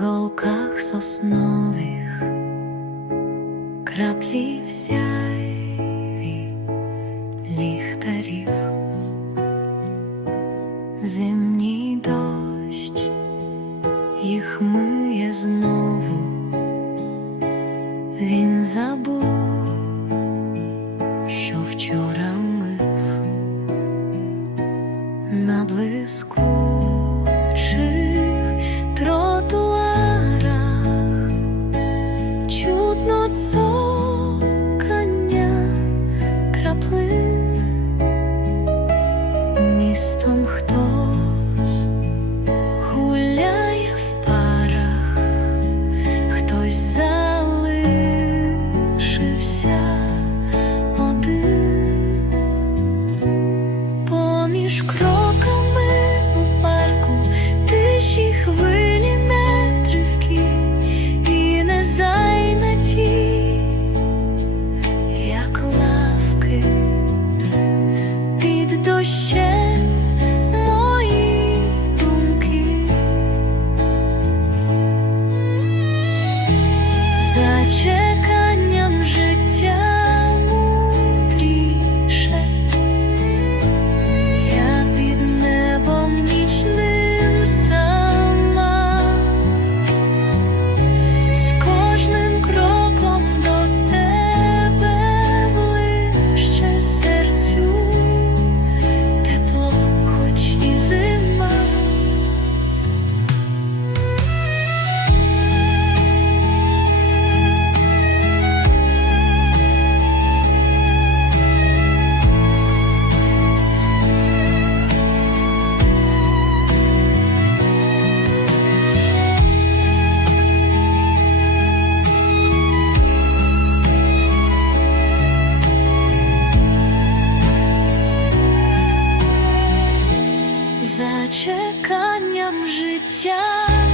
голках соснових краплі всяєві ліхтарів, зимній дощ їх миє знову, він забув. містом хто. чеканням життя.